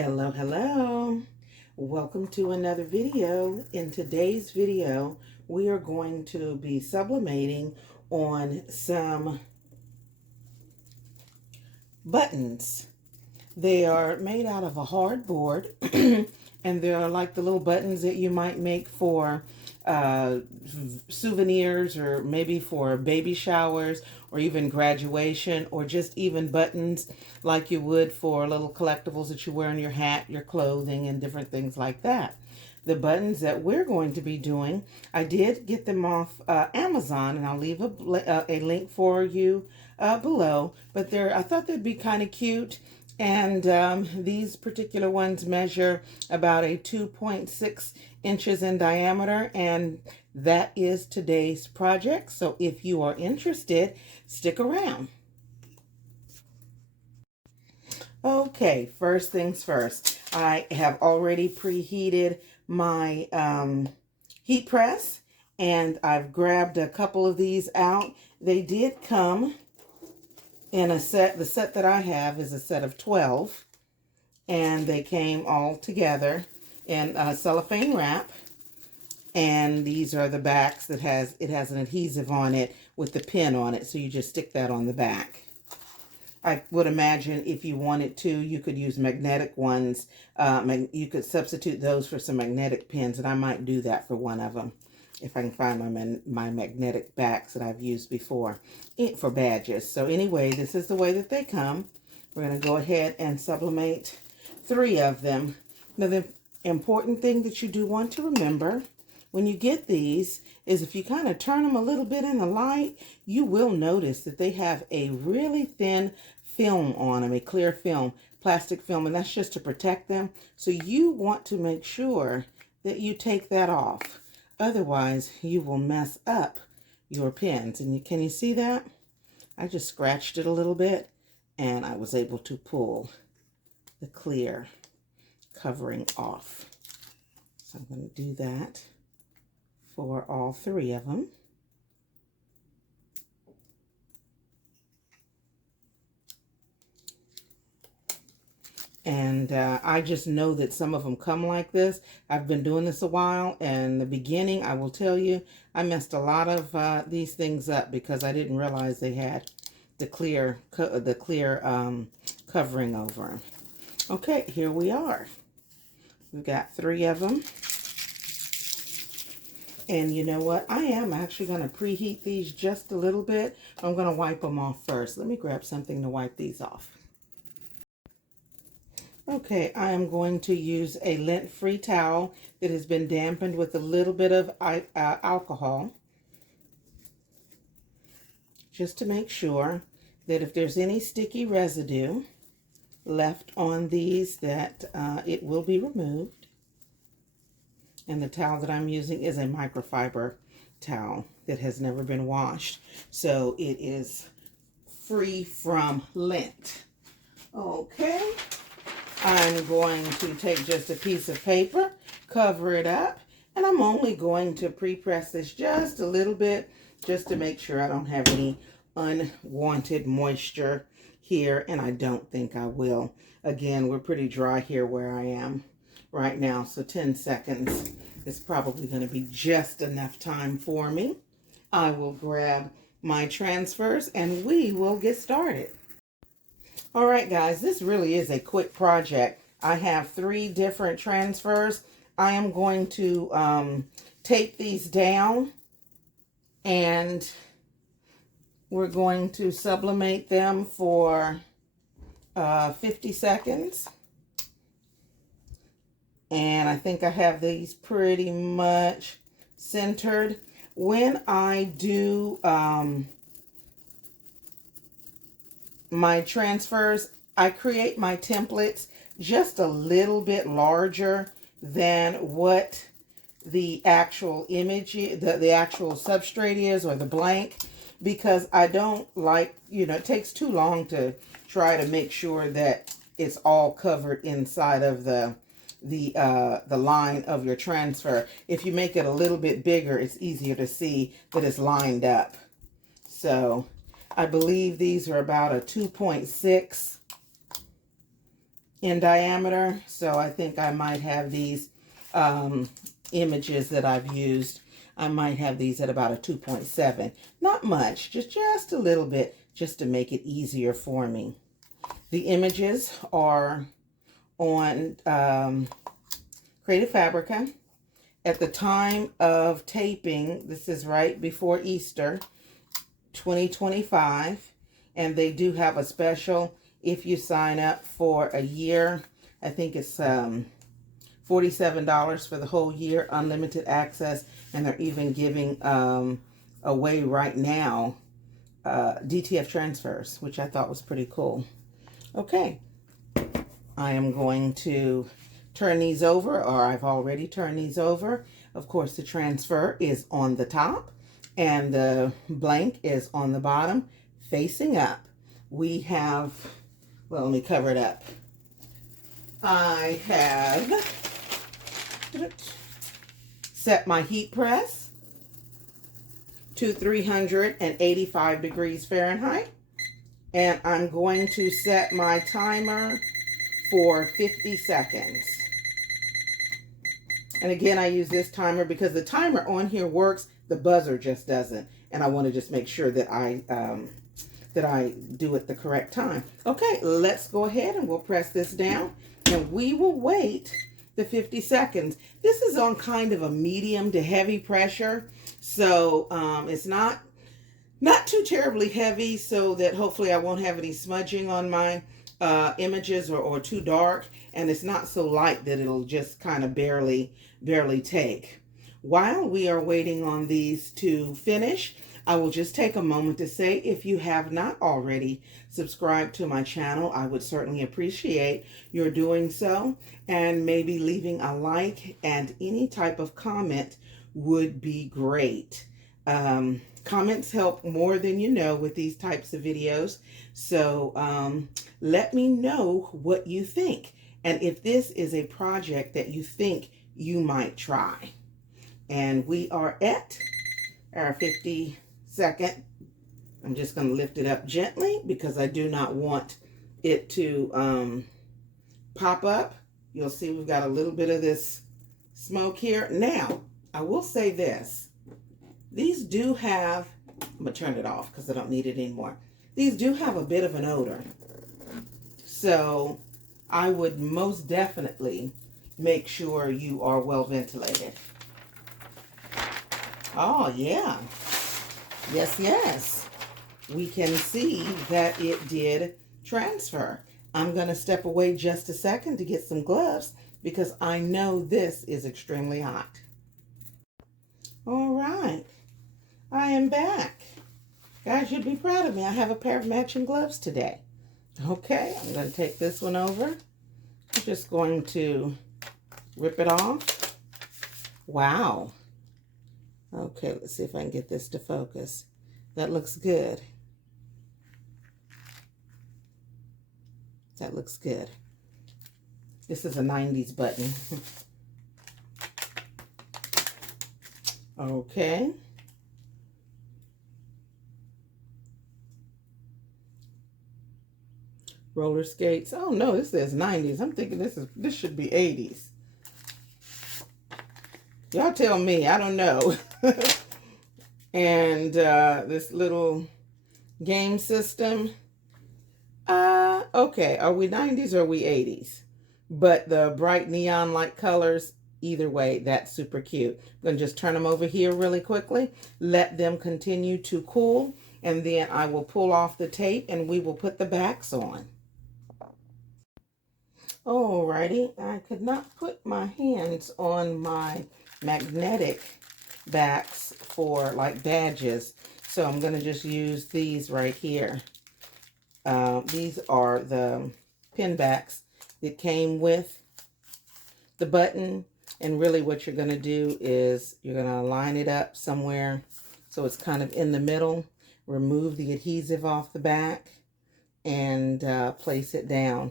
Hello, hello. Welcome to another video. In today's video, we are going to be sublimating on some buttons. They are made out of a hard board and they're like the little buttons that you might make for souvenirs, or maybe for baby showers, or even graduation, or just even buttons like you would for little collectibles that you wear on your hat, your clothing, and different things like that. The buttons that we're going to be doing, I did get them off Amazon, and I'll leave a link for you below. But I thought they'd be kind of cute. And these particular ones measure about a 2.6 inches in diameter, and that is today's project. So if you are interested, stick around. Okay, first things first. I have already preheated my heat press, and I've grabbed a couple of these out. They did come in a set. The set that I have is a set of 12, and they came all together in cellophane wrap. And these are the backs that it has an adhesive on it with the pin on it, so you just stick that on the back. I would imagine if you wanted to, you could use magnetic ones. You could substitute those for some magnetic pins, and I might do that for one of them if I can find my magnetic backs that I've used before for badges. So anyway, this is the way that they come. We're going to go ahead and sublimate 3 of them. Now, the important thing that you do want to remember when you get these is if you kind of turn them a little bit in the light, you will notice that they have a really thin film on them, a clear film, plastic film, and that's just to protect them. So you want to make sure that you take that off. Otherwise, you will mess up your pins. And can you see that? I just scratched it a little bit, and I was able to pull the clear covering off. So I'm going to do that for all 3 of them. And I just know that some of them come like this. I've been doing this a while, and in the beginning, I will tell you, I messed a lot of these things up because I didn't realize they had the clear covering over them. Okay, here we are. We've got 3 of them. And you know what? I am actually going to preheat these just a little bit. I'm going to wipe them off first. Let me grab something to wipe these off. Okay, I am going to use a lint-free towel that has been dampened with a little bit of alcohol, just to make sure that if there's any sticky residue left on these, that it will be removed. And the towel that I'm using is a microfiber towel that has never been washed, so it is free from lint. Okay. I'm going to take just a piece of paper, cover it up, and I'm only going to pre-press this just a little bit, just to make sure I don't have any unwanted moisture here, and I don't think I will. Again, we're pretty dry here where I am right now, so 10 seconds is probably going to be just enough time for me. I will grab my transfers, and we will get started. All right, guys, this really is a quick project. I have 3 different transfers. I am going to tape these down, and we're going to sublimate them for 50 seconds. And I think I have these pretty much centered. When I do my transfers, I create my templates just a little bit larger than what the actual image, the actual substrate is, or the blank, because I don't like, it takes too long to try to make sure that it's all covered inside of the line of your transfer. If you make it a little bit bigger, it's easier to see that it's lined up. So I believe these are about a 2.6 in diameter. So I think I might have these images that I've used. I might have these at about a 2.7. Not much, just a little bit, just to make it easier for me. The images are on Creative Fabrica. At the time of taping, this is right before Easter 2025, and they do have a special if you sign up for a year. I think it's $47 for the whole year, unlimited access, and they're even giving away right now DTF transfers, which I thought was pretty cool. Okay, I am going to turn these over, or I've already turned these over. Of course, the transfer is on the top and the blank is on the bottom facing up. We have, well, let me cover it up. I have set my heat press to 385 degrees Fahrenheit, and I'm going to set my timer for 50 seconds. And again, I use this timer because the timer on here works, the buzzer just doesn't. And I want to just make sure that I do it the correct time. Okay, let's go ahead and we'll press this down and we will wait the 50 seconds. This is on kind of a medium to heavy pressure. So it's not too terribly heavy, so that hopefully I won't have any smudging on my images or too dark, and it's not so light that it'll just kind of barely take. While we are waiting on these to finish, I will just take a moment to say, if you have not already subscribed to my channel, I would certainly appreciate your doing so, and maybe leaving a like and any type of comment would be great. Comments help more than you know with these types of videos. So let me know what you think, and if this is a project that you think you might try. And we are at our 50-second. I'm just going to lift it up gently because I do not want it to pop up. You'll see we've got a little bit of this smoke here. Now, I will say this. These do have, I'm going to turn it off because I don't need it anymore. These do have a bit of an odor. So I would most definitely make sure you are well ventilated. Oh, yeah. Yes. We can see that it did transfer. I'm going to step away just a second to get some gloves because I know this is extremely hot. All right. I am back. Guys, you'd be proud of me. I have a pair of matching gloves today. Okay, I'm going to take this one over. I'm just going to rip it off. Wow. Okay, let's see if I can get this to focus. That looks good. That looks good. This is a 90s button. Okay. Roller skates. Oh no, this says 90s. I'm thinking this should be 80s. Y'all tell me, I don't know. And this little game system. Okay, are we 90s or are we 80s? But the bright neon light colors, either way, that's super cute. I'm going to just turn them over here really quickly. Let them continue to cool. And then I will pull off the tape and we will put the backs on. Alrighty, I could not put my hands on my magnetic backs for like badges, so I'm going to just use these right here. These are the pin backs that came with the button, and really what you're going to do is you're going to line it up somewhere so it's kind of in the middle, remove the adhesive off the back, and place it down.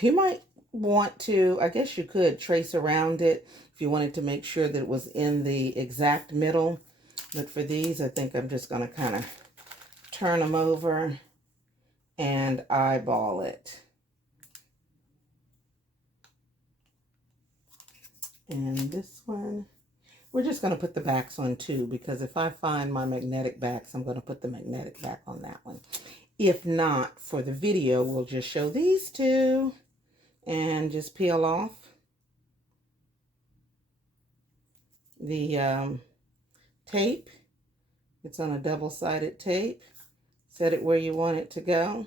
You might want to, I guess you could trace around it if you wanted to make sure that it was in the exact middle. But for these, I think I'm just going to kind of turn them over and eyeball it. And this one, we're just going to put the backs on too, because if I find my magnetic backs, I'm going to put the magnetic back on that one. If not, for the video, we'll just show these two and just peel off the tape. It's on a double-sided tape. Set it where you want it to go.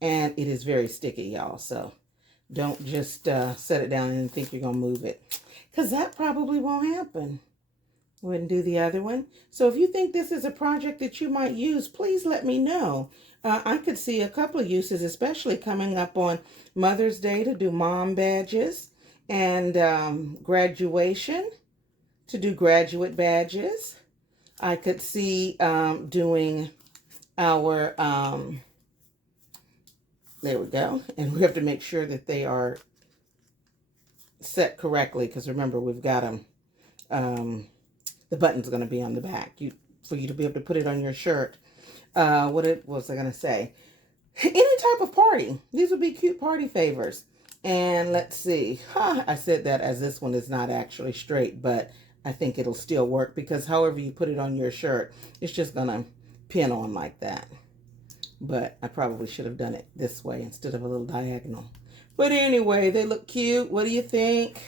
And it is very sticky, y'all, so don't just set it down and think you're going to move it, because that probably won't happen. Go ahead and do the other one. So if you think this is a project that you might use, please let me know. I could see a couple of uses, especially coming up on Mother's Day, to do mom badges, and graduation, to do graduate badges. I could see doing our, there we go. And we have to make sure that they are set correctly, because remember, we've got them, the button's going to be on the back for you to be able to put it on your shirt. What was I going to say? Any type of party. These would be cute party favors. And let's see. I said that as this one is not actually straight, but I think it'll still work, because however you put it on your shirt, it's just going to pin on like that. But I probably should have done it this way instead of a little diagonal. But anyway, they look cute. What do you think?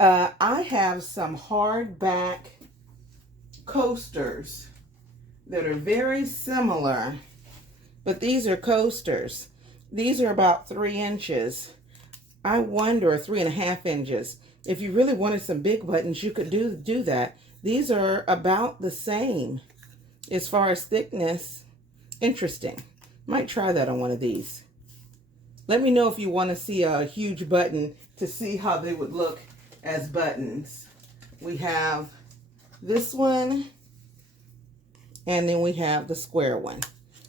I have some hardback coasters that are very similar, but these are coasters. These are about 3 inches. I wonder, or 3.5 inches. If you really wanted some big buttons, you could do that. These are about the same as far as thickness. Interesting. Might try that on one of these. Let me know if you want to see a huge button to see how they would look as buttons. We have this one, and then we have the square one.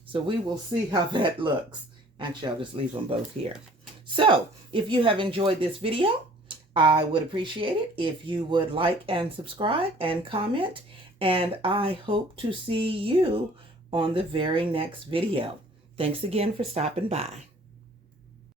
So we will see how that looks. Actually, I'll just leave them both here. So if you have enjoyed this video, I would appreciate it if you would like and subscribe and comment. And I hope to see you on the very next video. Thanks again for stopping by.